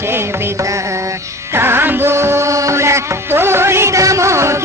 ಸೇವಿತ ತಾಂಬೂಲ ತೋರಿದ ಮೋದಿ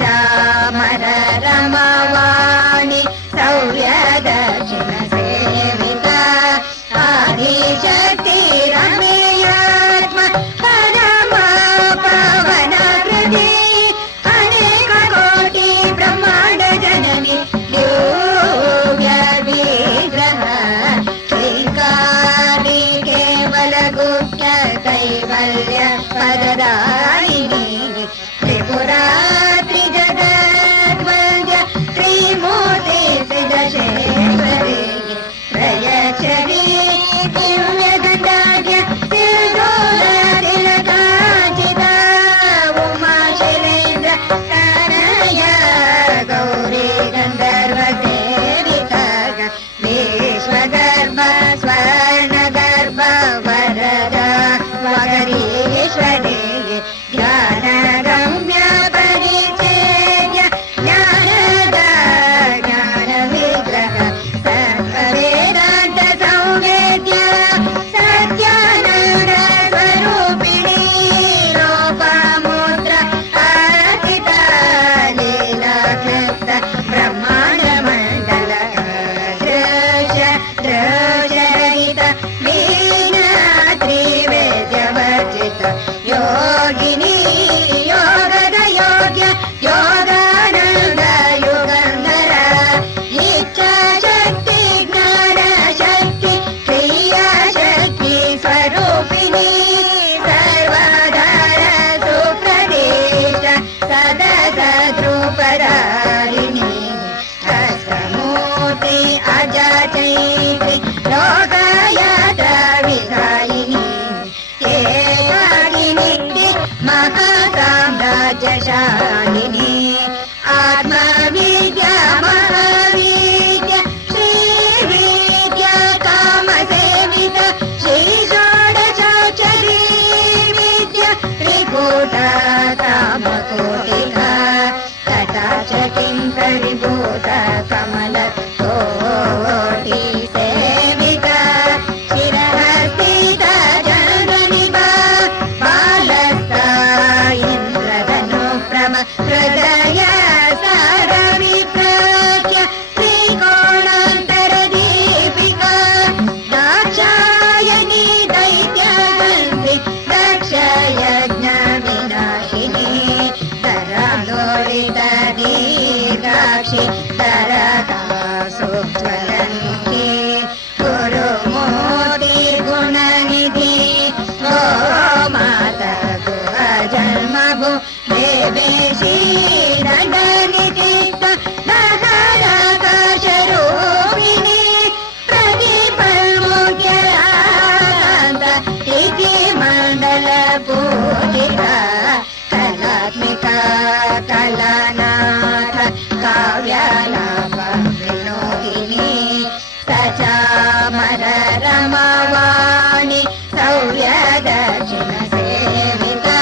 चामर रमवाणी सौर्यदक्षिण सेविता आदिशक्ति रमेयात्म परमा पवन हृदि अनेक कोटि ब्रह्मांड जननी दिव्य विग्रह श्रीकारि केवल गुप्त कैवल्य पददायिनी त्रिपुरा त्रिजगद्वन्द्य त्रिमूर्ति सिद्धशेश्वरी त्रयचरी दिव्यगन्धाढ्य तिलकाञ्चिता उमा शैलेन्द्र तनय गौरी गन्धर्वसेविता विश्वगर्भ स्वर्णगर्भ वरदा वगरीश्वरी ज्ञानगम्य परिचेद्य ज्ञानद ज्ञानविग्रह सर्ववेदान्त संवेद्य सत्यानन्द स्वरूपिणी लोपामुद्रा अर्पिता लीलाक्लिप्त ब्रह्माण्डमण्डल दृश्य दृश्यरहित वीणा त्रिवेद्यवर्जित योगिनी योगद योग्य योगानन्द युगन्धर इच्छाशक्ति ज्ञानशक्ति क्रियाशक्ति स्वरूपिणी सर्वाधार सुप्रदिष्ट सदसद्रूपधारिणी हस्तमूर्ति अजचैत्री लोकयात्रा विधायिनी केकारिणी महासाम्राज्यशालिनी आत्मविद्या महाविद्या श्रीविद्या कामसेविता श्रीषोडशाक्षरी विद्या त्रिकूटा कामकोटिका कटाक्षकिं परिभूत कमल कोटि सेविका शिरहस्थिता जननिभा बालस्था इन्द्रधनुप्रम हृदय सारविप्राख्य त्रिकोणान्तरदीपिका दाक्षायणी दैत्यबन्धि दक्षयज्ञविनाशिनी धरालोलित दीर्घाक्षि तरकासुज्वलन्ति गुरुमूर्ति गुणनिधि ओ माता गुहजन्मभू देवेशी दण्डनिधिक्ता दहराकाशरूपिणी प्रदीपमुख्यरान्त इति मण्डलपूजिता कलात्मिका कलानाथ काव्यालाप विनोदिनी सचामर रमवाणी सौर्यदक्षिण सेविता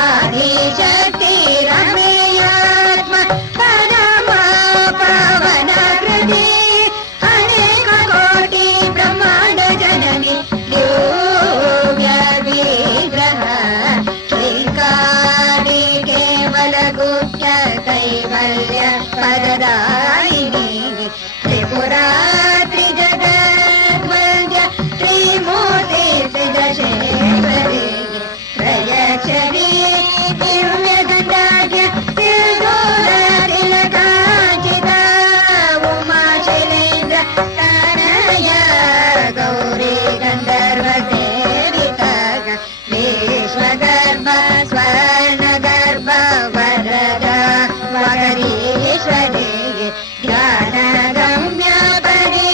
आदिशक्ति रमेयात्म परमा पवन हृदि अनेक कोटि ब्रह्मांड जननी दिव्य विग्रह श्रीकारि केवल गुप्त कैवल्य पददायिनी त्रिपुरा त्रिजगद्वन्द्य त्रिमूर्ति सिद्धशेश्वरी त्रयचरी दिव्यगन्धाढ्य तिलकाञ्चिता उमा शैलेन्द्र तनय गौरी गन्धर्वसेविता विश्वगर्भ स्वर्णगर्भ वरदा वगरीश्वरी ज्ञानगम्य परि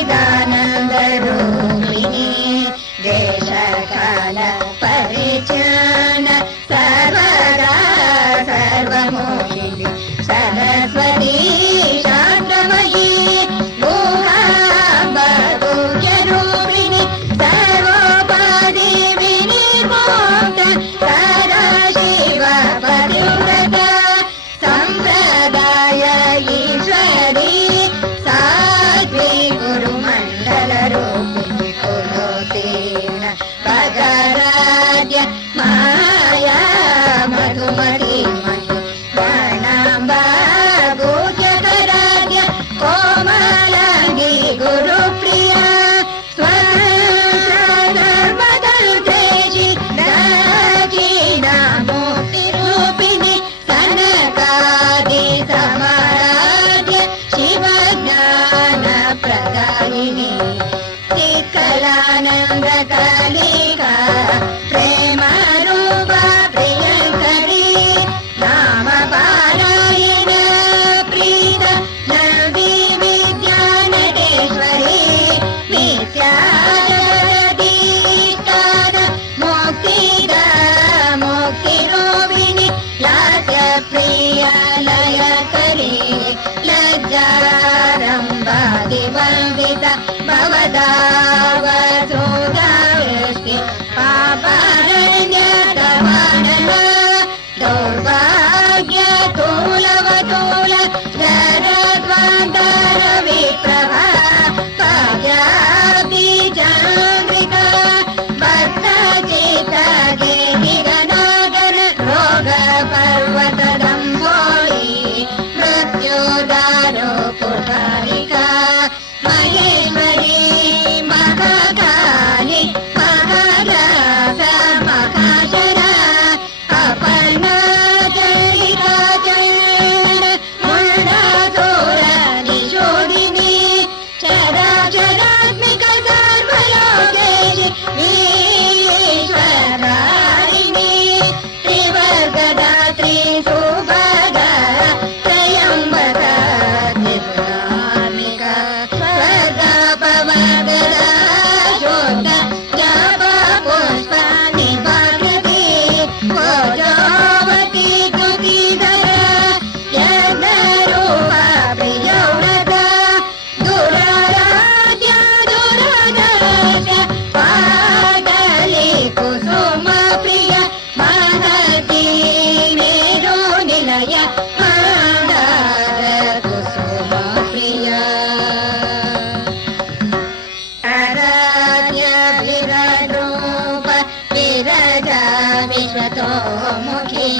सच्चिदानन्द रूपिणी देशकाल परिचन सर्वदा सर्वमोहिनी सरस्वती शास्त्रमयी कालिका प्रेम रूप प्रियंकरी नाम पारायण प्रीत नवी विद्या नटेश्वरी नित्यादीष्टान मुक्तिद मुक्तिरूपिणी लास्य प्रिय लय करी लज्जारंभादि वंदित भवदा दौर्भाग्य तूलवतूल जरद्वान्तर विप्रभा भाग्यापि चन्द्रिका भक्तचित्त गिरिगनागर रोग पर्वत दम्भोळी मृत्युदारो पुटारिका महेश्वरी महाकाली महाराज महाशरा अपर्णा चण्डिका चण्ड मुण्डासुर निषोदिनी चराचरात्मिक सर्वलोकेशि ईश्वरारिणी त्रिवर्गदात्री सुभगा त्रयम्बका त्रिपुरात्मिका स्वर्गपवर्गदा शोध जप पुष्प निभाकृति भोजोवती कृतिधर यज्ञरूप प्रियव्रता दुराराध्य दुरादर्श पाटली कुसुम प्रिय महती मेरु निलय मंदार कुसुम प्रिय आराध्य विरद्रूप विरजा विश्वतोमुखी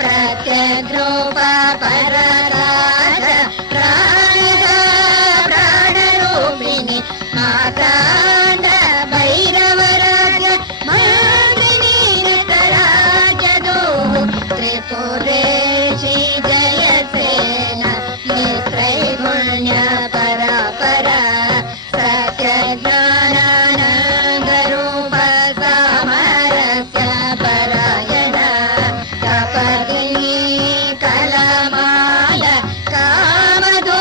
प्रत्यद्रूप परराज प्राणदा प्राणरूपिणी मातांड भैरवराज्य मांगनी नटराजदो त्रिपुरेशी जयसेन नित्रैगुण्य परापरा सत्यज्ञानानन्दरूप सामरस्य परायण कपर्दिनी कलमाल कामधो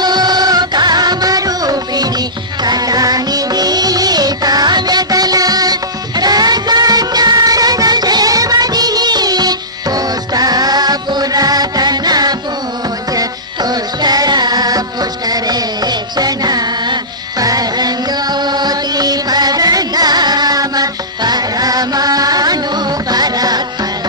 कामरूपिणी कलानिधि काव्यकला रसज्ञानद सेवदिनी पुष्टा पुरातन पूज पुष्कर पुष्करेक्षण परज्योति परधाम परमाणु परात्पर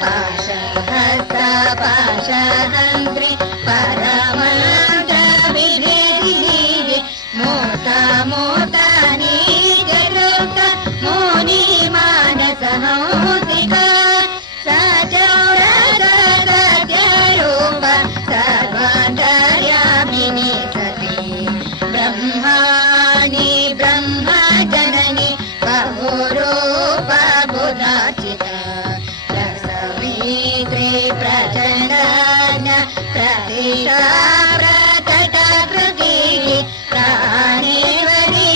पाशहस्त पाशहन्त्री परमन्त्र विभेदिनी मोता मोता निजकृत मुनि मानस हंसिका सचौरस सत्यरूप सर्वान्तर्यामिनी सती ब्रह्माणि ब्रह्मजननी बहुरूप बुधाचिता रसमित्री प्रचण्ड प्रतिष्ठा प्रकटकृतिः प्राणेश्वरी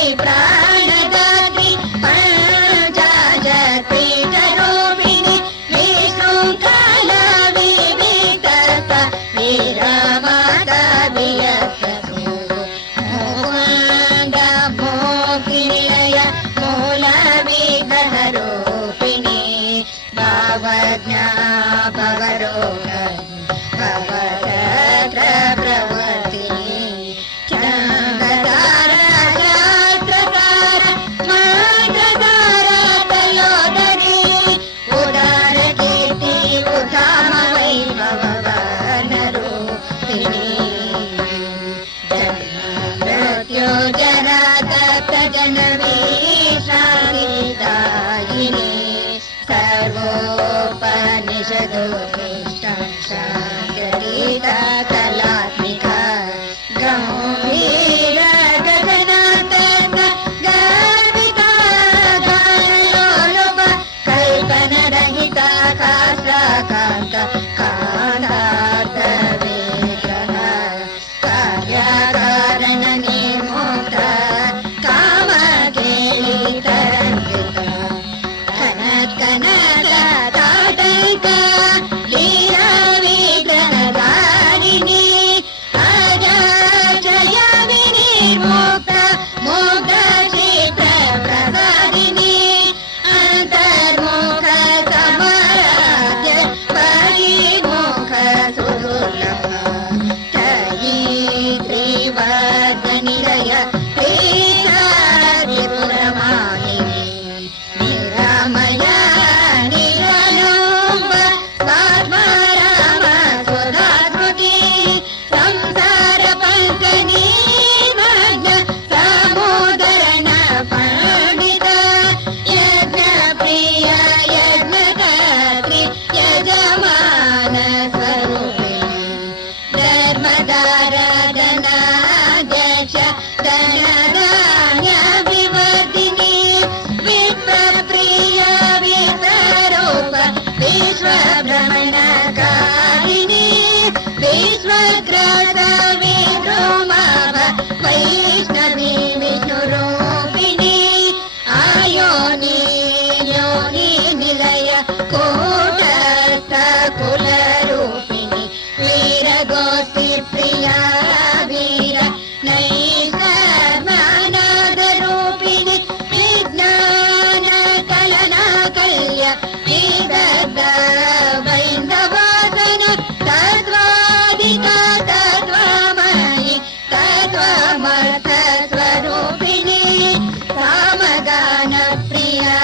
जनवेशायिनी सर्वोपनिषदो शागरीता कलात्मिका गम्भीर गगनातक गर्विता गानलोलुप कल्पनरहिता काष्ठाकान्त कान्तार्थ विग्रह कार्यकारण निर्मुक्त कामकेली तरङ्गिता कनक ताटङ्क लीला विग्रहधारिणी अजय विनिर्मुक्त मुग्ध चित्र प्रसादिनी अन्तर्मुख समराध्य परिमुख सुदुर्लभ त्रिवर्धनिलय त्रिपुरमालिनी निरामय निरलोम्ब स्वात्माराम सुधास्मृति संसार पङ्कनी मग्न समुदरण पंडित यज्ञ प्रिय यज्ञकर्त्री यजमान स्वरूपिणी धर्मदाराधनाध्यक्ष धनधान्य विवर्धिनी विप्रप्रिय विप्ररूप विश्वभ्रमणकारिणी विश्वग्रस विद्रुमाभ वैष्णवी विष्णुरूपिणी आयोनि योनि निलय कूटस्थ कुलरूपिणी वीरगोष्ठी प्रिया वीर नैषधरूपिणी विज्ञान कलना कल्य विदग्ध वैन्दवासन तत्त्वादिका तत्त्वमयि तत्त्वमर्थ स्वरूपिणी सामगान प्रिया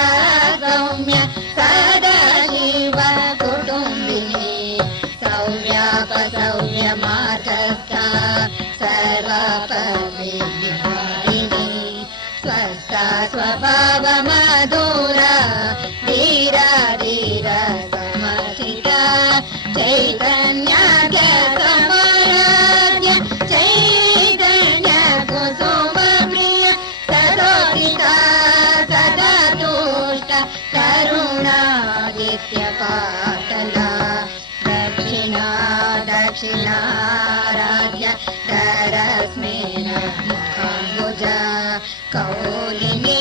सौम्य सदाशिव कुटुम्बिनी सौव्यापसौव्य मार्गस्था सर्वापविहारिणी स्वस्था स्वभाव मधुरा धीरा धीरा समर्चिता चैतन्याद्य समाराध्य चैतन्य कुसुम प्रिय सदोदिता सदा तुष्ट करुणादित्य पाटला दक्षिणाराध्य धरस्मेन मुखाम्बुज कौलिनी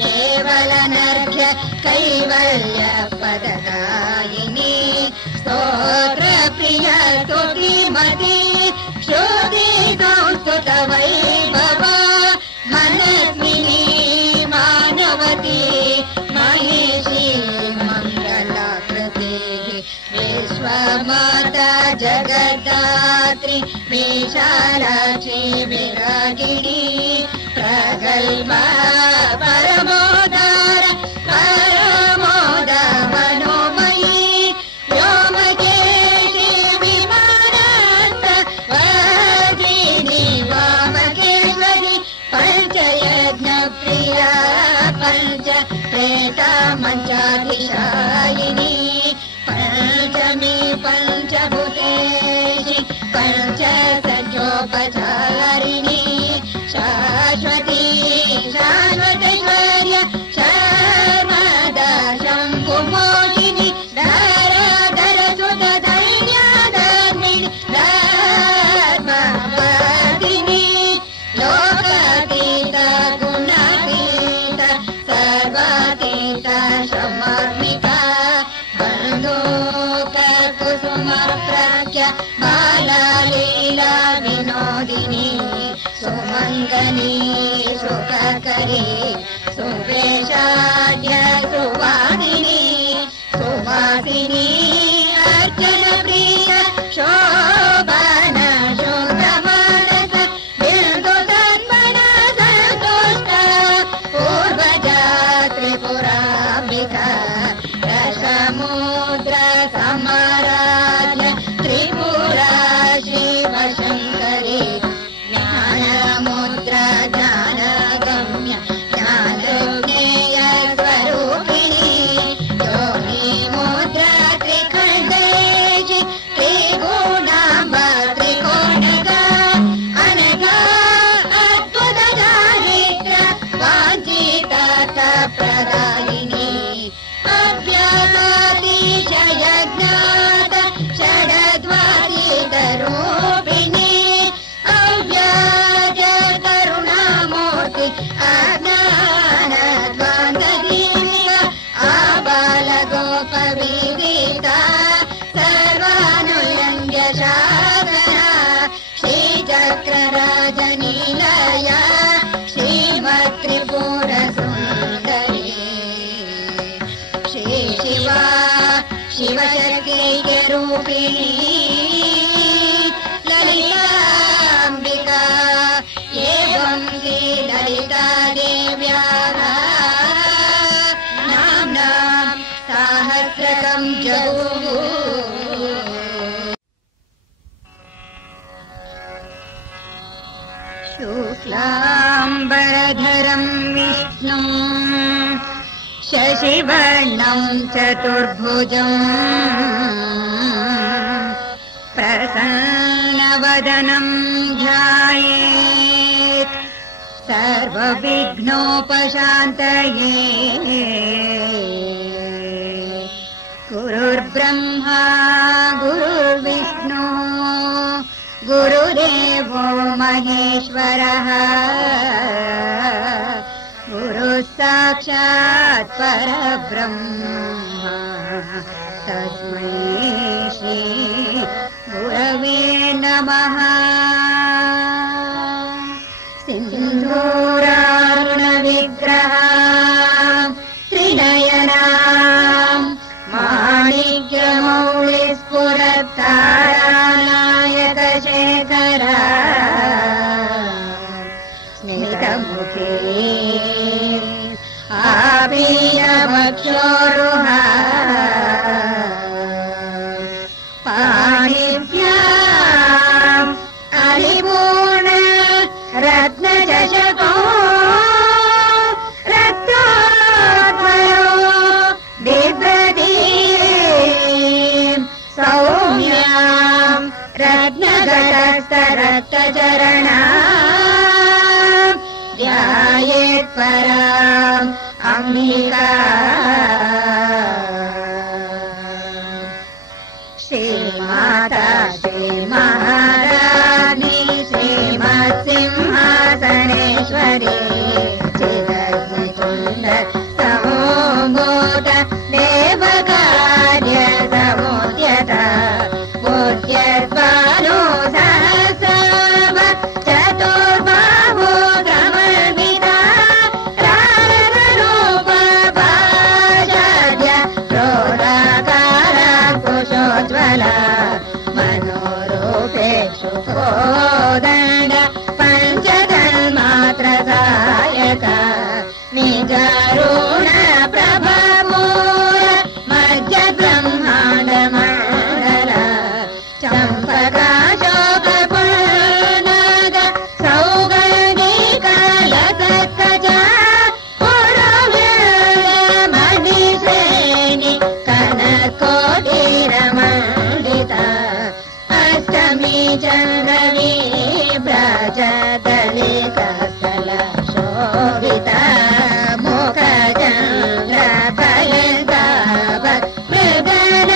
केवलनर्घ्य कैवल्य पददायिनी स्तोत्रप्रिय स्तुतिमती श्रुति संस्तुत वैभव मनस्विनी मानवती महेशी मङ्गलाकृति विश्वमाता जगद्धात्री विशालाक्षी विरागिणी प्रगल्भा परमोदार परमोद मनोमयी व्योमकेशी विमानास्त्र वज्रिणी वामकेश्वरी पञ्चयज्ञ प्रिया पञ्च प्रेता मञ्चाधिशायिनी पञ्चमी पञ्चभूतेषि पञ्च सज्जोपचारिणी शाश्वती शाश्वतैश्वर्य शर्मदा शङ्कुमोहिनी धराधर सुत दैन्याधर्मिणी धर्मवर्धिनी लोकातीत गुणातीत सर्वातीत शमात्मिका कुसुमप्रख्य बाला लीला विनोदिनी सुमङ्गली सुखकरी सुवेशाढ्य सुवादिनी सुवासिनी अर्चन प्रिय शोभन शुद्धमानस बिन्दु सन्मन सन्तुष्ट पूर्वजा त्रिपुराम्बिका समुद्र समाराध्य त्रिपुरा शिवशङ्करी ज्ञानमुद्रा ज्ञानगम्य रूपिणी ललिताम्बिका एवं हि ललिता देव्याः नाम्नां सहस्रकं जगुः शुक्लाम्बरधरं विष्णुम् शशिवर्णं चतुर्भुजम् प्रसन्नवदनं ध्यायेत् सर्वविघ्नोपशान्तये गुरुर्ब्रह्मा गुरुर्विष्णु गुरुदेवो महेश्वरः गुरुः साक्षात् परब्रह्म तस्मै श्री गुरवे नमः सिन्धूरारुणविग्रहां त्रिनयनां माणिक्यमौलिस्फुरत्तारानायकशेखरा स्मितमुखे आभीयवक्षोरुहा पाणिभ्याम् अलिपूर्ण रत्नचषको रक्तोद्वयो बिभ्रतीम् सौम्याम् रत्नगतस्तरक्तचरणा ध्यायेत् पराम् अम्बिका श्रीमाता श्रीमहारानी श्रीमत्सिंहासनेश्वरी चिदग्नितुण्ड तमोभूत देवकार्य समुद्यता पूज्यत्वानो सहस्रव चतुर्बाहु समर्पिता मनोरूपेक्षुकोदण्ड पञ्चतन्मात्र सायक निजारूढ प्रभमूल मध्य ब्रह्माण्ड मण्डल चम्पकाशोकपूर्णद सौगन्धिकलसत्कज पुरवेणमणिश्रेणि कनकोटिरमण्डिता अष्टमी चन्द्रवी व्रजदलिकस्थलशोभिता मुखचन्द्रफलदाभ मृदनाभिविशेषता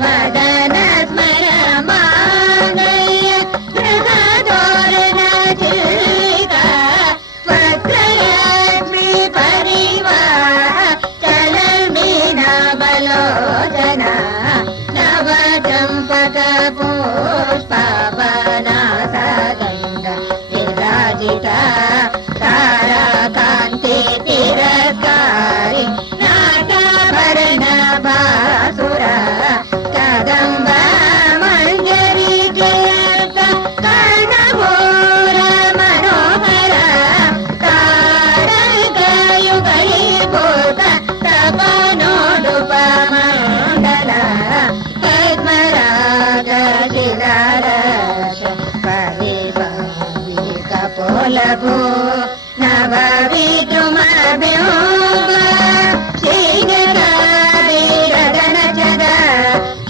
वदन स्मरमाङ्गल्य गृहतोरणचिल्लिका वक्त्रलक्ष्मी परिवाह चलन्मीनाबलोचना नवचम्पकपुष्पवनासदण्ड विराजिता ताराकान्ति तिरस्कारी नाटाभरण भासुर कदम्ब मञ्जरी कीर्त कर्णघोर मनोहर तारकयुगलीभूत तपनोडुपमण्डल पद्मरागशिलारश परिवाहिकपोलभू नवविद्रुमभ्योम श्रीगदाभिरदनचर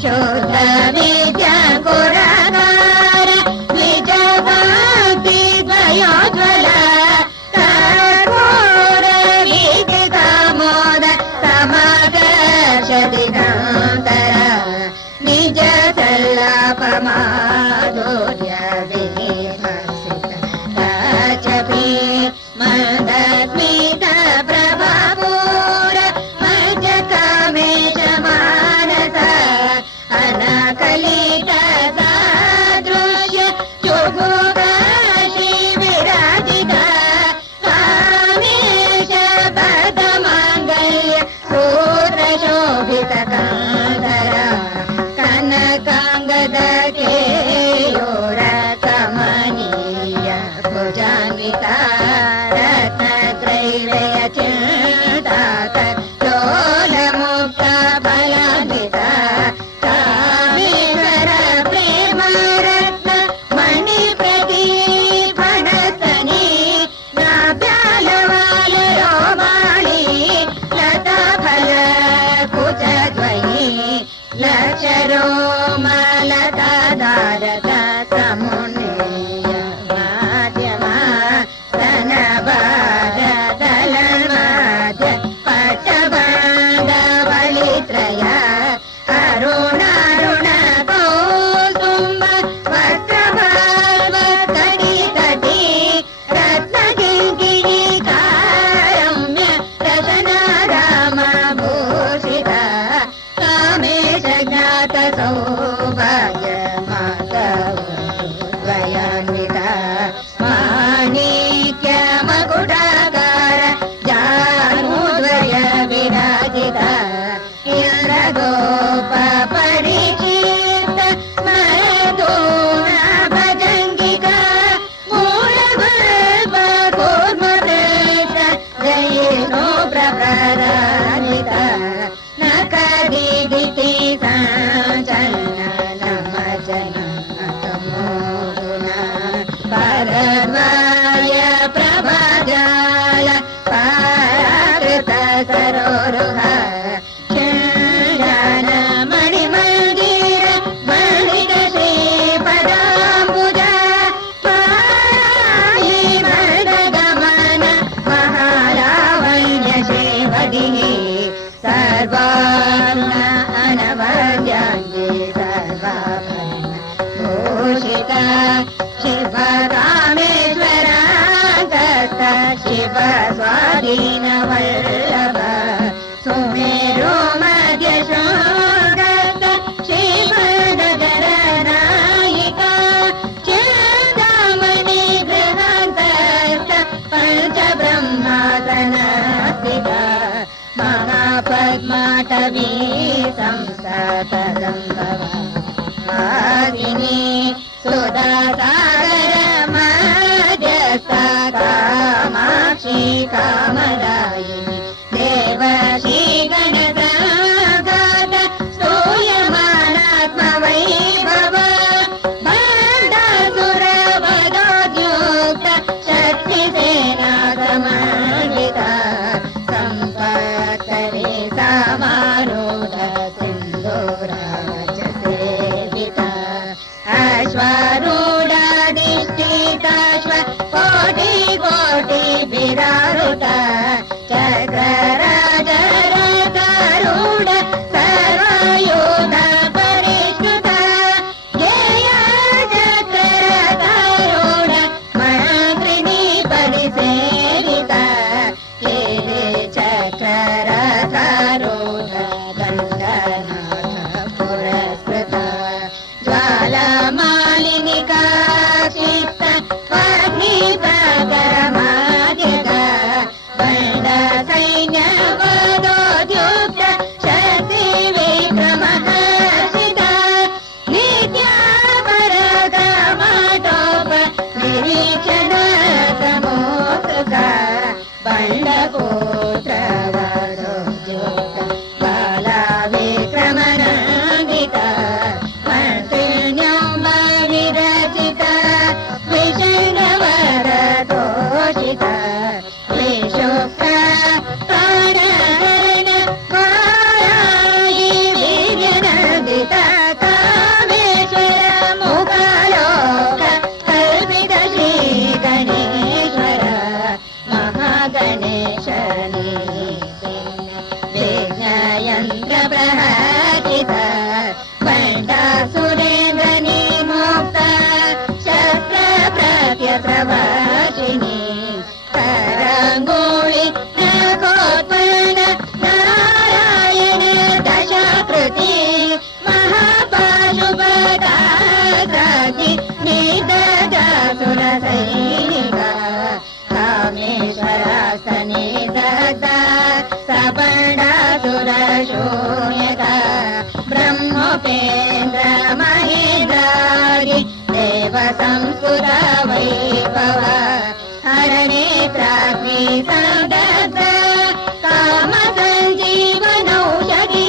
शुद्ध विद्याकुरकार द्विजभक्ति द्वयोज्वल कर्पूर विदिकामोद समाकर्ष दिगन्तर निज सल्लापमाधुर्य विभसित काचपि मन्दस्मित प्रभपूर मज्जकामेश मानस अनकलित सादृश्य चुबुकाशि विराजित कामेश बद्धमाङ्गल्य सूत्रशोभित ಮಕರಾನ್ವಿತ ಮಾಣಿಕ್ಯ ಮಕುಟಾಕಾರ ಜಾನುದ್ವಯ ವಿರಾಜಿತ ಇಂದ್ರಗೋಪ ಪರಿಚಿತ ಸ್ಮರತೋನ ಭಜಂಗಿಕ ಮೂಲಗರ್ಭ ಕೂರ್ಮದೇಶ ಜಯೇನೋ ಪ್ರಭರಾನ್ವಿತ ನಕದಿದಿತಿ ಸಂಚಲನ ನಮ ಜನ ತಮೋಗುಣ ಪರದ್ವಾಯ ಪ್ರಭಜಾಯ ಪಾರಾಕೃತ ಸರೋರುಹ ಚಂದನ ಮಣಿಮಂದಿರ ಮಣಿದ ಶ್ರೀ ಪದಾಂಬುಜ ಪಾರಾಯಿ ಮರ್ದಗಮನ ಮಹಾಲಾವಣ್ಯ ಶ್ರೀವದಿನಿ ಸರ್ವಾಗುಣ ಅನವದ್ಯಾಂಗಿ ಸರ್ವಾಭರಣ ಭೂಷಿತ ಶಿವ ಕಾಮೇಶ್ವರ ದತ್ತ ಶಿವ ಸ್ವಾಧೀನ ವಲ್ಲಭ ಸುಮೇರು ಮಧ್ಯ ಶೃಂಗದ ಶಿವನಗರ ನಾಯಿಕ ಚಿಂತಾಮಣಿ ಬೃಹದರ್ಥ ಪಂಚಬ್ರಹ್ಮಾಸನಾಸ್ತಿಕ ಮಹಾಪದ್ಮಾಟವೀ ಸಂಸ್ಥಾತದಂಬವ ಆಗಿನಿ ಸುಧಾಸಾಗರ ಮಧ್ಯಸ್ಥ ಕಾಮಾಕ್ಷಿ ಕಾಮದಾಯಿನಿ ದೇವಶ್ರೀ ಗಣಸಾಗಾತ ಸ್ತೂಯಮಾನಾತ್ಮ ವೈಭವ ಬಂಡಾಸುರ ವದೋದ್ಯುಕ್ತ ಶಕ್ತಿ ಸೇನಾ ಸಮನ್ವಿತ ಸಂಪತ್ತರೆ ಸಮಾರೂಢ ಸಿಂಧೂರಾಜ ಸೇವಿತ ಅಶ್ವರೂಢಾಧಿಷ್ಠಿತಾಶ್ವ ಕೋಟಿ ಕೋಟಿ ವಿರಾರುತ ಚಕ್ರರಾಜರಥಾರೂಢ ಸರ್ವಯೋಧ ಪರಿಷ್ಕೃತ ಜಯ ಚಕ್ರರಥಾರೂಢ ಮಂತ್ರಿಣಿ ಪರಿಸೇವಿತ ಚಕ್ರರಥಾರೂಢ ದಂಡನಾಥ ಪುರಸ್ಕೃತ ಜ್ವಾಲಾಮಾಲಿನಿ ಕಾಕ್ಷಿಪ್ತ ಅಗ್ನಿ ಪ್ರಕರಮಾದ್ಯತ ಬಂಡ ಸೈನ್ಯ ವದೋದ್ಯುಕ್ತ ಶಕ್ತಿ ವಿಕ್ರಮ ಹರ್ಷಿತ ನಿತ್ಯ ಪರಕ್ರಮಟೋಪ ನಿರೀಕ್ಷಣ ಸಮೋತ್ಸುಕ ಬಂಡಪುತ್ರ ವದೋದ್ಯುಕ್ತ ಬಾಲ ವಿಕ್ರಮನಾಂಗಿತ ಮಂತ್ರಿಣ್ಯಂಬ ವಿರಚಿತ ವಿಷಂಗವರ ತೋಷಿತ ವಿಶುಕ್ತ ಪ್ರಾಣಹರಣ ವಾರಾಯಿ ವೀರ್ಯನಂದಿತ ಕಾಮೇಶ್ವರ ಮುಖಲೋಕ ಕಲ್ಪಿತ ಶ್ರೀ ಗಣೇಶ್ವರ ಮಹಾಗಣೇಶನೇ ವಿಘ್ನಯಂತ್ರ ಪ್ರಹರಿತ ಬಂಡಾಸುರೇಂದ್ರನಿ ಮುಕ್ತ ಶಸ್ತ್ರ ಪ್ರತ್ಯಸ್ರವಾಸಿನಿ ಕರಂಗೋಳಿ ನಖೋತ್ಪನ್ನ ನಾರಾಯಣ ದಶಾಕೃತಿ ಮಹಾಪಾಶುಪದಾಗ್ನಿ ನಿದಜಾಸುರ ಸೈನಿಕ ಕಾಮೇಶ್ವರಾಸ್ತನಿ ದತ್ತ ಸಬಂಡಾಸುರ ಶೂನ್ಯಕ ಬ್ರಹ್ಮೋಪೇಂದ್ರ ಮಹೇಂದ್ರಾದಿ ದೇವ ಸಂಸ್ಕೃತ ವೈಭವ ಹರನೇತ್ರಾಗ್ನಿ ಸಂದತ್ತ ಕಾಮ ಸಂಜೀವನೌಷಧಿ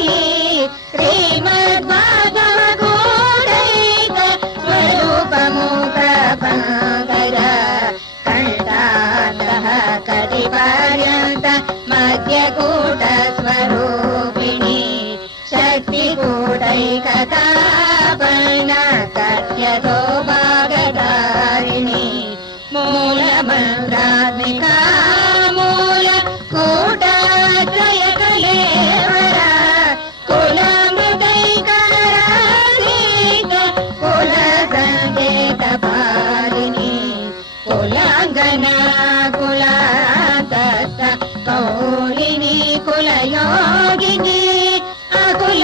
ಶ್ರೀಮದ್ಭಾಗವ ಘೋರೈಕ ಸ್ವರೂಪ ಮುಖ ಪಂಕಜ ಕಂಠಾಂತಃ ಕಟಿ ಪರ್ಯಂತ ಮಧ್ಯಕೂಟ ಸ್ವರೂಪಿಣಿ ಶಕ್ತಿಕೂಟೈಕತಾಪರ್ಣ ಕಟ್ಯತೋ ಭಾಗಧಾರಿಣಿ ಮೂಲ ಮಂತ್ರಾತ್ಮಿಕಾ ಮೂಲ ಕೂಟತ್ರಯ ಕಲೇವರ ಕುಲ ಮೃಗೈಕರಾಧಿಕ ಕುಲ ಸಂಕೇತ ಪಾಲಿನಿ ಕುಲಾಂಗನ ಕುಲಾತಸ್ಥ ಕೌಲಿನಿ ಕುಲಯೋಗಿನಿ ಅಕುಲ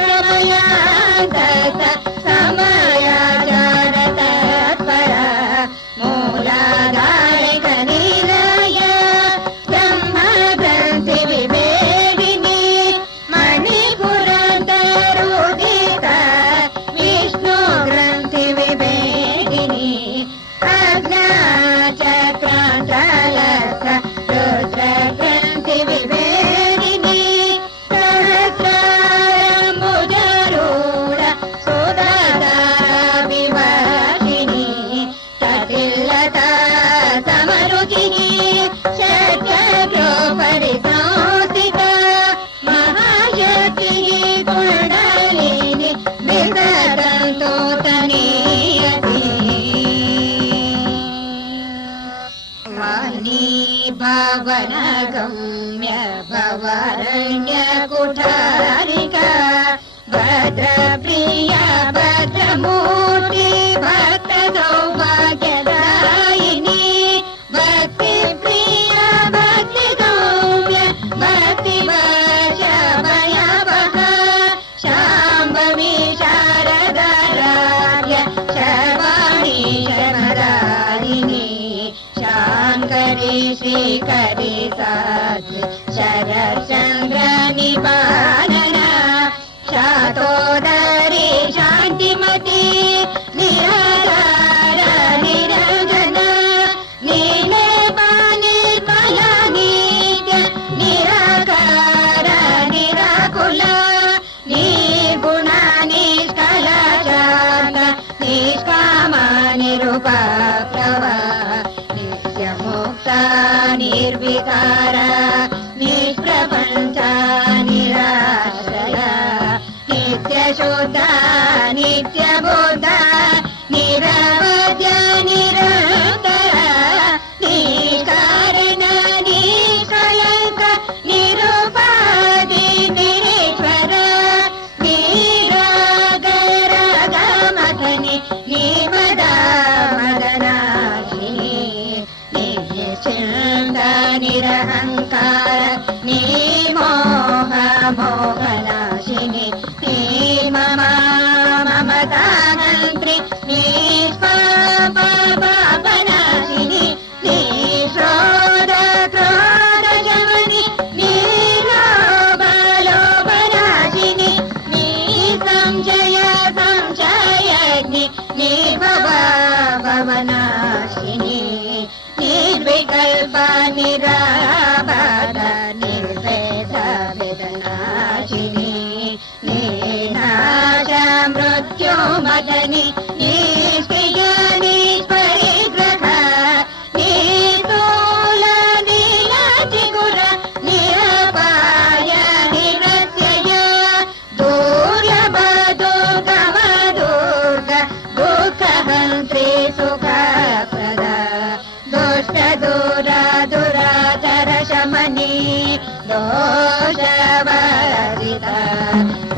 ಸಮಯಾತಸ್ಥ ಸಮಯಾಚಾರ ತತ್ಪರ तिल्लता समरुचिः शक्यो परिसंस्थिता महाशक्तिः कुण्डलिनी विसर्गन्तो तनीयति वाणी भावनगम्य भवारण्यकुठारिका भद्रप्रिया भद्रमूर्ति भक्तसौभाग्यदायिनी भक्तिप्रिया भक्तिगौम्य भक्तिवशभयावह शाम्भवी शारदाराध्य शर्वाणि शर्मदायिनी शाङ्करी श्रीकरी साध्वी शरच्चन्द्र निपालना शातोदरी शान्तिमती निराधार निरञ्जना नीलेपानि कलानीत्य निराकार निराकुला निर्गुणा निष्कला शान्त निष्कामा निरुपप्लवा नित्यमुक्ता निर्विकारा निष्प्रपञ्चा निराश्रया नित्यशुद्धा नित्यबुद्धा निरवध्य निरन्तरा निष्कारण निष्कलङ्क निरुपाधि निरीश्वर निरागरागमथनि निमदा मदनाशिनी निश्चिन्त निरहङ्कार निमोह मोहनाशिनी निर्ममा ममतामन्त्रि निष्पापनाशिनी निःश्रोध क्रोधशमनि निर्लोभलोभनाशिनी निसंशय संशयग्नि निर्भवभवनाशिनी निर्विकल्प निराबाध निर्भेद वेदनाशिनी निनाश मृत्यु मदनि निष्क्रिय निष्परिग्रह निर्मूल निलचिगुर निरपाय निरत्यय दुर्लभ दुर्गम दुर्ग दुःखहन्त्री सुखप्रद दुष्ट दूर दुराचर शमनी दोषवर्जित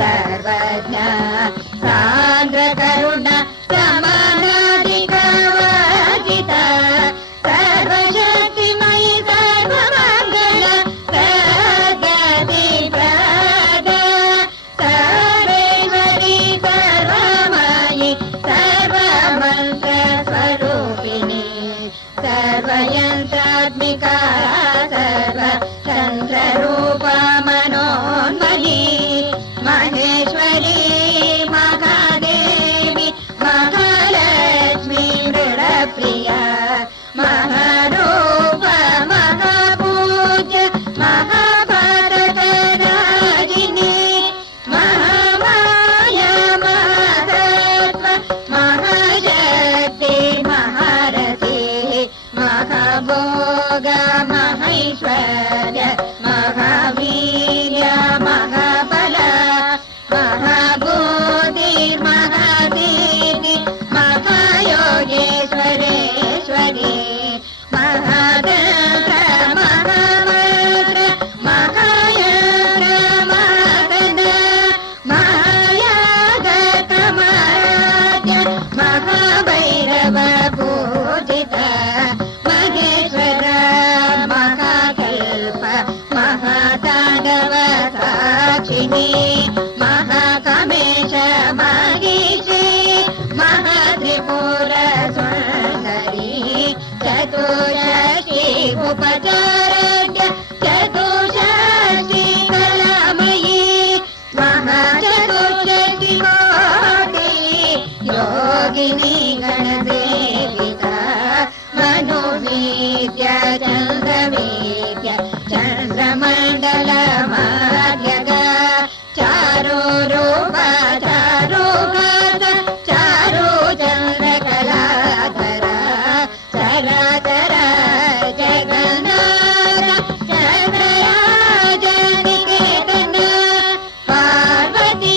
सर्वज्ञ सान्द्र करुण समानाधिकवर्जित सर्वशक्तिमयि सर्वमङ्गल प्रगतिप्रद सर्वेश्वरी सर्वमयि सर्वमन्त्रस्वरूपिणी सर्वयन्त्रात्मिका सर्वतन्त्ररूप मनोन्मनी महेश्वरी महादेवी महालक्ष्मी मृडप्रिया महारूप महापूज्य महाभारतराजिनी महामाया महासत्त्व महाशक्ति महारथी महाभोग महैश्वर्य महावीर्य महाबल महाबोधिर्महादीर्घि महायोगेश्वरेश्वरी महातन्त्र महामन्त्र महायन्त्र महागण महायागत महाराध्य महाभैरव पूजित महेश्वर महाकल्प महाताण्डव साक्षिणी महाकमेश महिषी महात्रिपुर सुन्दरी चतुष्षष्टि उपचारज्ञ चतुष्षष्टि कलामयी महाचतुष्षष्टि कोटि योगिनी गणसेविता मनोवीर्य चन्द्रवीर्य चन्द्रमण्डल मार्गग चारो रूप चारो भात चारो चन्द्रकलाधर ಚರಾಚರ ಜಗನ್ನಾಥ ಚಂದ್ರರಾಜ ನಿಕೇತನ ಪಾರ್ವತಿ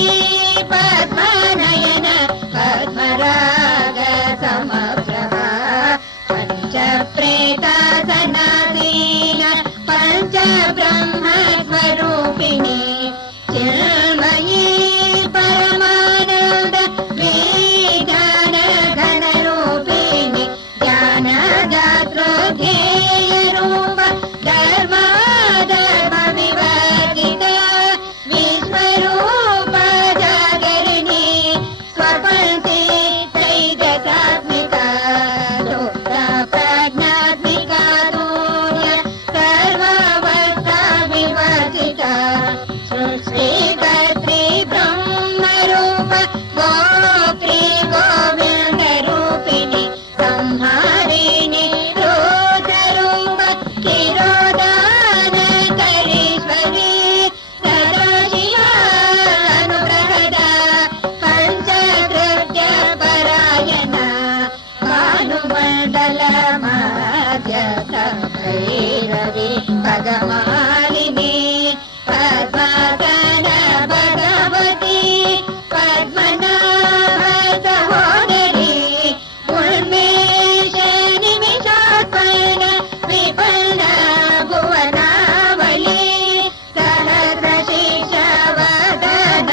ಪದ್ಮನಯನ ಪದ್ಮರಾಗ ಸಮಪ್ರಭ ಪಂಚಪ್ರೇತ ಸನಾದೀನ ಪಂಚ ಬ್ರಹ್ಮ ಸ್ವರೂಪಿಣಿ ಚಿನ್ಮಯೀ ಪರಮಾನಂದ ವಿಜ್ಞಾನ ಘನರೂಪಿಣಿ ಜ್ಞಾನ ಗಾತ್ರೋಧ್ಯೇಯ ರೂಪ ಧರ್ಮ ಧರ್ಮ ವಿವರ್ಜಿತ ವಿಶ್ವರೂಪ ಜಾಗರಿಣಿ ಸ್ವಪಂಚಿ ತೈಜಸಾತ್ಮಿಕ ಸುಪ್ತ ಪ್ರಜ್ಞಾತ್ಮಿಕ ದೂರ್ಯ ಸರ್ವವರ್ತ ವಿವರ್ಜಿತ ಸೃಷ್ಟಿಕರ್ತ್ರಿ ಬ್ರಹ್ಮರೂಪ ಗೋತ್ರಿ ಗೋವಿಂದ ರೂಪಿಣಿ ಸಂಹಾರಿಣಿ ರುದ್ರರೂಪ ಕಿರೋದಾನ ಕರೀಶ್ವರಿ ಸದಾಶಿವ ಅನುಗ್ರಹದ ಪಂಚಕೃತ್ಯ ಪರಾಯಣ ಭಾನುಮಂಡಲ ಮಾಧ್ಯತ ಭೈರವಿ ಪಗಮಾಲಿನಿ ಪದ್ಮಾಸನ ಭಗವತಿ ಪದ್ಮನಾಭ ಸಹೋದರಿ ಉನ್ಮೇಷ ನಿಮಿಷೋತ್ಪನ್ನ ವಿಪನ್ನ ಭುವನಾವಳಿ ಸಹಸ್ರ ಶಿಕ್ಷವದನ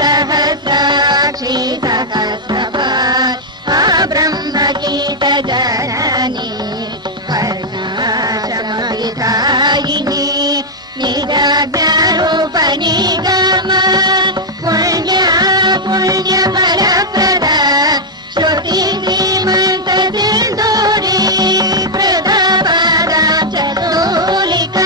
ಸಹಸ್ರಾಕ್ಷಿ ಸಹಸ್ರಪಾತ್ ಆ ಬ್ರಹ್ಮಗೀತ ಜನನಿ ಕರ್ಣಾಶಮವಿಕಾಯಿನಿ ನಿಜಜ್ಞಾರೂಪ ನಿಗಮ ಪುಣ್ಯ ಪುಣ್ಯ ಫಲಪ್ರದ ಶ್ರುತಿ ಶ್ರೀಮಂತ ಸಿಂಧೂರಿ ಪ್ರದಪಾದ ಚತುಲಿಕ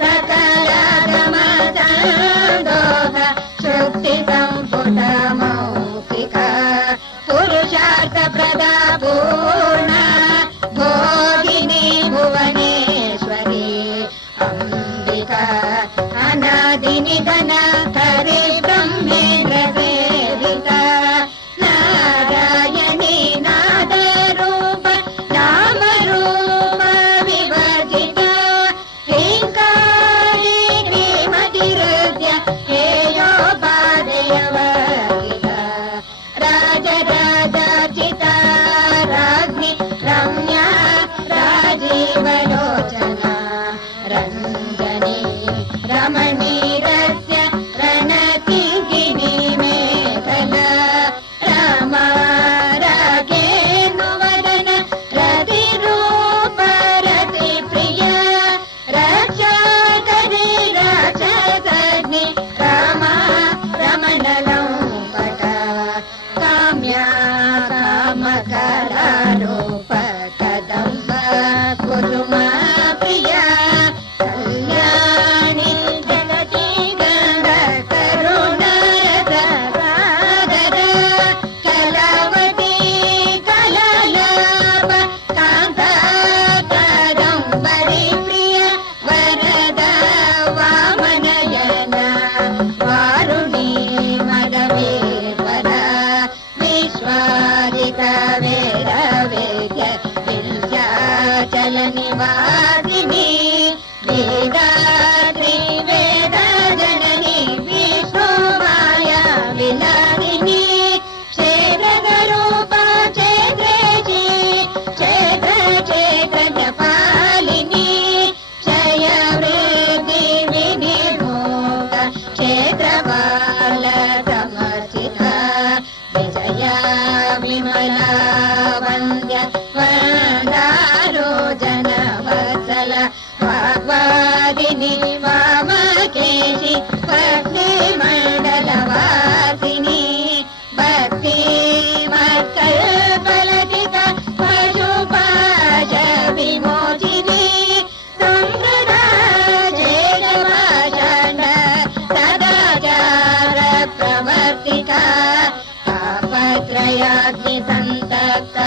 ಸಕಲ ಗಮ ಸಂದೋಹ ಶುಕ್ತಿ ಸಂಪುಟ ಮೌಖಿಕ ಪುರುಷಾರ್ಥ ಪ್ರದ ಪೂರ್ಣ ಭೋಗಿನಿ ಭುವನೇಶ್ವರಿ ಅಂಬಿಕಾ ಅನಾದಿ ನಿಧನ ಹರಿ ಬ್ರಹ್ಮೇಂದ್ರ ಸೇವಿತ ನಾರಾಯಣಿ ನಾದ ರೂಪ ನಾಮ ರೂಪ ವಿವರ್ಜಿತ ಶ್ರೀಕಾರಿ ಶ್ರೀಮತಿ ಹೃದಯ ಹೇಯೋಪಾದಯವರ್ಗಿತ ರಾಜರಾಜಾರ್ಚಿತ ರಾಜ್ಞಿ ರಮ್ಯಾ ರಾಜೀವಲೋಚನ ರಂಜನಿ ರಮಣಿ ರಸ್ಯ ರಣಕಿಂಕಿಣಿ ಮೇಖಲ ರಾಮ ರಾಗೇನುವದನ ರತಿ ರೂಪ ರತಿ ಪ್ರಿಯ ರಕ್ಷಾಕರಿ ರಾಕ್ಷಸಗ್ನಿ ರಾಮ ರಮಣ ಲಂಪಟ ಕಾಮ್ಯ ಕಾಮಕರಾರೂಪ ಕದಂಬ ಕುಸುಮ ಪ್ರಿಯ ಕಲ್ಯಾಣಿ ಜಗತಿ ಗಂಧ ಕರುಣರಸ ಸಾಗರ ಕಲಾವತಿ ಕಲಲಾಪ ಕಾಂತ ಕಾದಂಬರಿ ಪ್ರಿಯ ವರದ ವಾಮನಯನ ವಾರುಣಿ ಮದವೀರ್ವರ ವಿಶ್ವಾದಿಕ ವೇದ ವೇದ್ಯ ವಿಂಧ್ಯಾಚಲ ನಿವಾಸಿನಿ ವೇದಾತ್ರಿ ವೇದ ಜನನಿ ವಿಷ್ಣು ಮಾಯಾ ವಿಲಾಸಿನಿ ಕ್ಷೇತ್ರ ರೂಪ ಕ್ಷೇತ್ರೇಶಿ ಕ್ಷೇತ್ರ ಕ್ಷೇತ್ರ ಜಪಾಲಿನಿ ಕ್ಷಯ ವೃದ್ಧಿ ವಿನಿರ್ಮೂತ ಕ್ಷೇತ್ರಪಾಲ ಸಮರ್ಚಿತ ವಿಜಯ ವಿಮಲಾ ವಂದ್ಯ ವಂದಾರೋ ಜನ ವತ್ಸಲ ವಾಗ್ವಾದಿನಿ ವಾಮಕೇಶಿ ಪತ್ನಿ ಮಂಡಲವಾಸಿನಿ ಭಕ್ತಿ ಮತ್ಕಲ್ಪಲತಿಕ ಪಶುಪಾಶ ವಿಮೋಚಿನಿ ಸಂಪ್ರದ ಜೇಡ ಭಾಷಣ ಸದಾಚಾರ ಪ್ರವರ್ತಿಕ ತಾಪತ್ರಯಾಗ್ನಿ ಸಂತಪ್ತ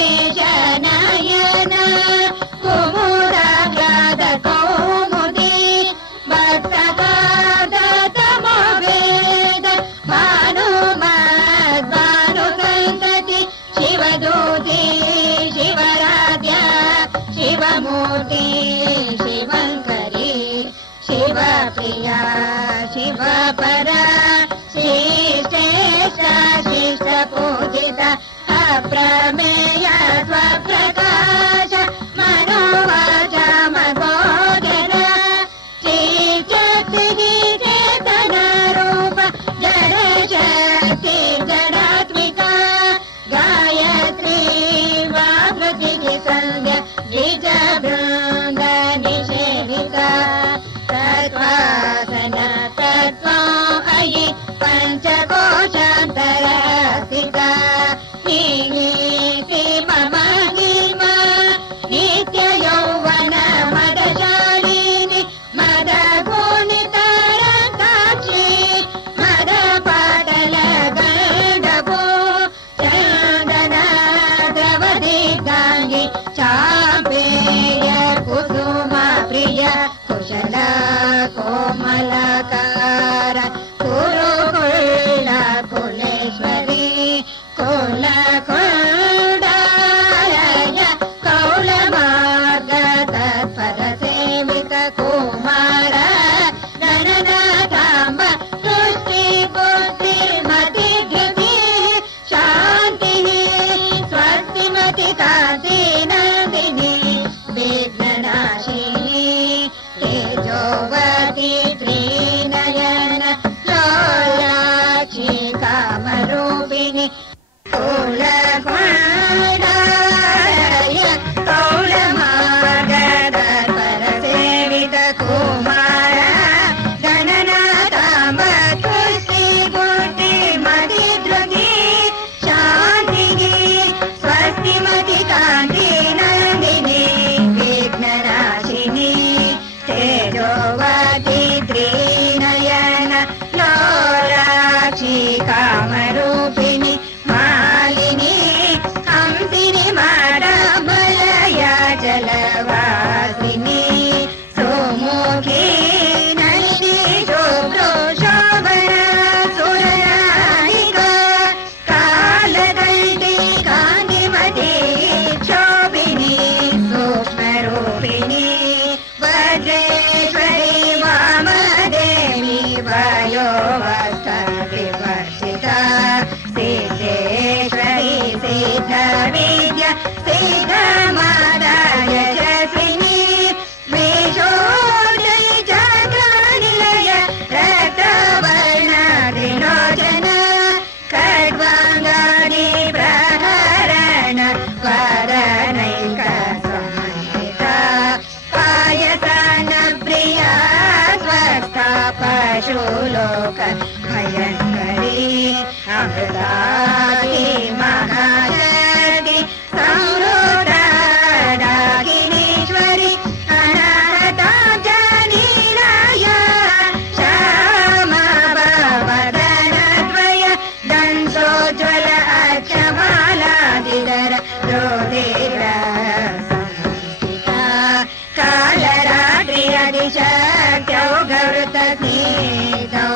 ಉಮೇಶ ನಯನ ಕುಮುದಾಗ್ರದ ಕೌಮುದಿ ಭಕ್ತಗಾದ ತಮೋವೇದ ಭಾನು ಸಂತತಿ ಶಿವದೂತಿ ಶಿವರಾಧ್ಯ ಶಿವಮೂರ್ತಿ ಶಿವಂಕರಿ ಶಿವಪ್ರಿಯ ಶಿವಪರ ಶ್ರೀಶ್ರೇಷ್ಠ ಶಿಷ್ಟ ಪೂಜಿತ ಅಪ್ರಮೇಯ ಸ್ವಪ್ರಕಾಶ ಮನೋವಾಚ ಮಗೋಚರ ಶ್ರೀಶಕ್ತಿ ಚೇತನ ರೂಪ ಜಡ ಶಕ್ತಿ ಜಡಾತ್ಮಿಕ ಗಾಯತ್ರಿ ವಾಕೃತಿ ಸಂಧ್ಯ ದ್ವಿಜ ಬೃಂದ ನಿಷೇವಿತ ತತ್ವಾಸನ ತತ್ವ ಅಯಿ ಪಂಚಕೋಶಾಂತರ ಸ್ಥಿತ ನೀತಿ ಮಮ ಧೀಮ ನಿತ್ಯ ಯೌವನ ಮದಶಾಲಿನಿ ಮದ ಗುಣಿತಾರಕಾಕ್ಷಿ ಮದ ಪಾಟಲ ಗಂಡಭೋ ಚಂದನ ದ್ರವದಿಗಾಂಗಿ ಚಾಪೇಯ ಕುಸುಮ ಪ್ರಿಯ ಕುಶಲ ಕೋಮಲಕಾರ ಕುರುಕುಳ್ಳ ಕುಲೇಶ್ವರಿ ಕುಲ ಕುಂಡಾಯ ಕೌಳ ಮಾರ್ಗ ತತ್ಪರ ಸೇವಿತ ಕುಮಾರ ಗಣನಾಥಾಂಬ ಸೃಷ್ಟಿ ಬುದ್ಧಿ ಮತಿ ಧೃತಿ ಶಾಂತಿ ಸ್ವಸ್ತಿಮತಿ ಕಾಂತಿ ನಂದಿನಿ ವಿಘ್ನನಾಶಿನಿ ತೇಜೋವತಿ ತ್ರಿನಯನ ಲೋಲಾಕ್ಷಿ ಕಾಮರೂಪಿಣಿ ಕುಲ ಕುಂಡಾಯ ಕೌಳ ಮಾರ್ಗದ ಪರ ಸೇವಿತ ಕುಮಾರ ಗಣನಾಥಾಂಬ ತುಷ್ಟಿ ಬುದ್ಧಿ ಮತಿ ಧೃತಿ ಶಾಂತಿಗೆ ಸ್ವಸ್ತಿಮತಿ ಕಾಂತಿ ನಂದಿನಿ ವಿಘ್ನನಾಶಿನಿ ತೇಜೋವತಿ ತ್ರಿನಯನ ಲೋಲಾಕ್ಷಿ ಕಾಮರೂಪಿಣಿ ಮಾಲಿನಿ ಹಂಸಿನಿ ಮಾಡಮಲಯ ಜಲವಾಸಿನಿ ಸೋಮುಖಿ ನಳಿನಿ ಶೋಭ್ರೋ ಶೋಭನ ಸುರನಾಯಿಕ ಕಾಲದಂಡಿ ಕಾಂತಿಮತಿ ಶೋಭಿನಿ ಸೂಕ್ಷ್ಮರೂಪಿಣಿ ವಜ್ರೇಶ್ವರಿ ವಾಮದೇವಿ ವಯೋವಸ್ಥ ವಿವರ್ಜಿತ ಸಿದ್ಧೇಶ್ವರಿ ಸಿದ್ಧ ವಿದ್ಯ ಸಿದ್ಧ ಮಾದ ಯಶಸ್ವಿನಿ ವಿಶೋಜೈ ಚಕ್ರ ನಿಲಯ ರಕ್ತವರ್ಣ ತ್ರಿಲೋಚನ ಖಡ್ವಾಂಗಾದಿ ಪ್ರಹರಣ ವರನೈಕ ಸಂಹಿತ ಪಾಯಸನ ಪ್ರಿಯ ಸ್ವಸ್ಥ ಪಶುಲೋಕ ಭಯಂಕರಿ ಅಮೃತಾದಿ ಮಹಾಶಕ್ತಿ ಸಂವೃತ ಡಾಕಿನೀಶ್ವರಿ ಅನಾಹತ ಜನಿಲಯ ಶ್ಯಾಮ ಭವದನದ್ವಯ ದಂಸೋಜ್ವಲ ಅಕ್ಷಮಾಲಾದಿದರ ಜ್ಯೋತಿರ ಸಂಹಿತ ಕಾಲರಾತ್ರಿ ಅಧಿಶಕ್ತ್ಯೌ ಗವೃತ ಸ್ನೇಹೌ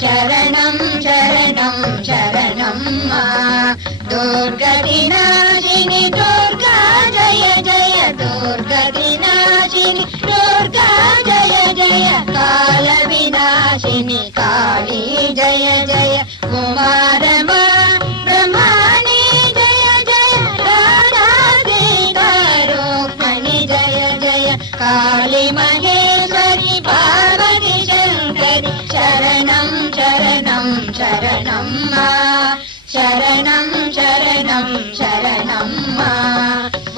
శరణం శరణం శరణమ్మ దుర్గవినాశిని దుర్గా జయ జయ దుర్గవినాశిని దుర్గా జయ జయ కాల వినాశిని కాళీ జయ జయ కుమారమా బ్రహ్మణి జయ జయ రాధా సీతా రుక్మిణి జయ జయ కాళీ మహేశ్వరి పార్వతి శంకరి శరణం శరణం శరణమ్మ శరణం శరణం శరణమ్మ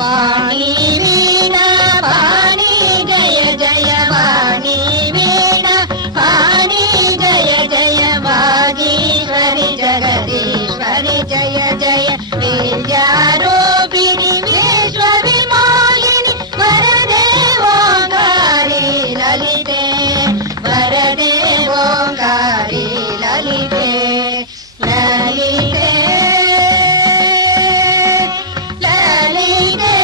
వాణి వీణ పాణి జయ జయ వాణి వీణ పాణి జయ జయ వాగీశ్వరి జగదీశ్వరి జయ జయ విద్యారూపిణి విశ్వవిమోహిని వరదే ఓంకారి లలితే వరదే ఓంకారి లలితే లలితే లలితే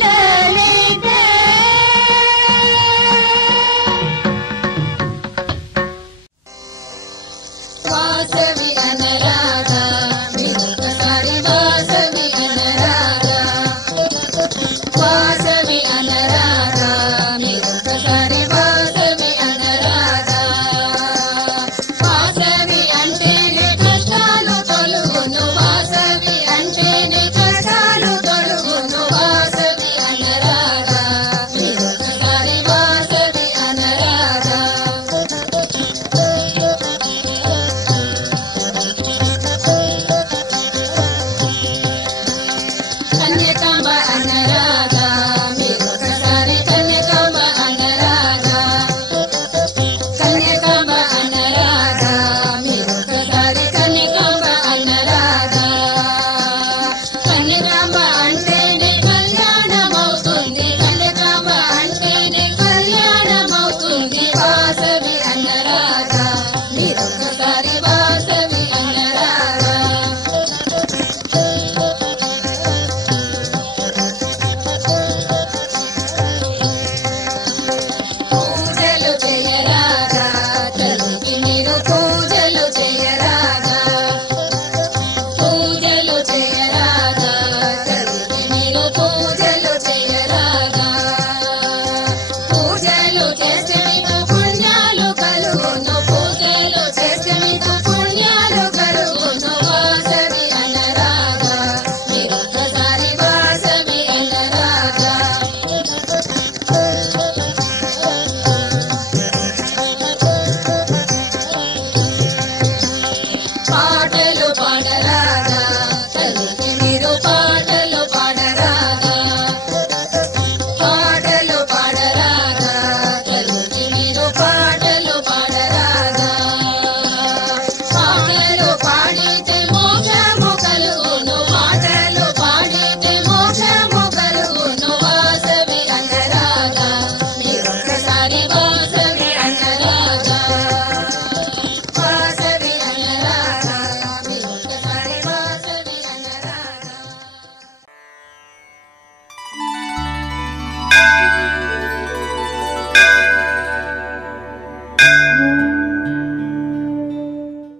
లలితే వాసవి అనరాధ విరూపసారి వాసవి అనరాధ వాసవి అనరాధ విరూపసారి వాసవి అనరాధ వాసవి అంటేనే కష్టాలు తొలుగును వాసవి అంటేనే కష్టాలు తొలుగును వాసవి అనరాధ విరూపసారి వాసవి అనరాధ కన్యకాంబ అనరాధ మీరొకసారి కన్యకాంబ అనరాధ కన్యకాంబ అనరాధ మీరొకసారి కన్యకాంబ అనరాధ కన్యకాంబ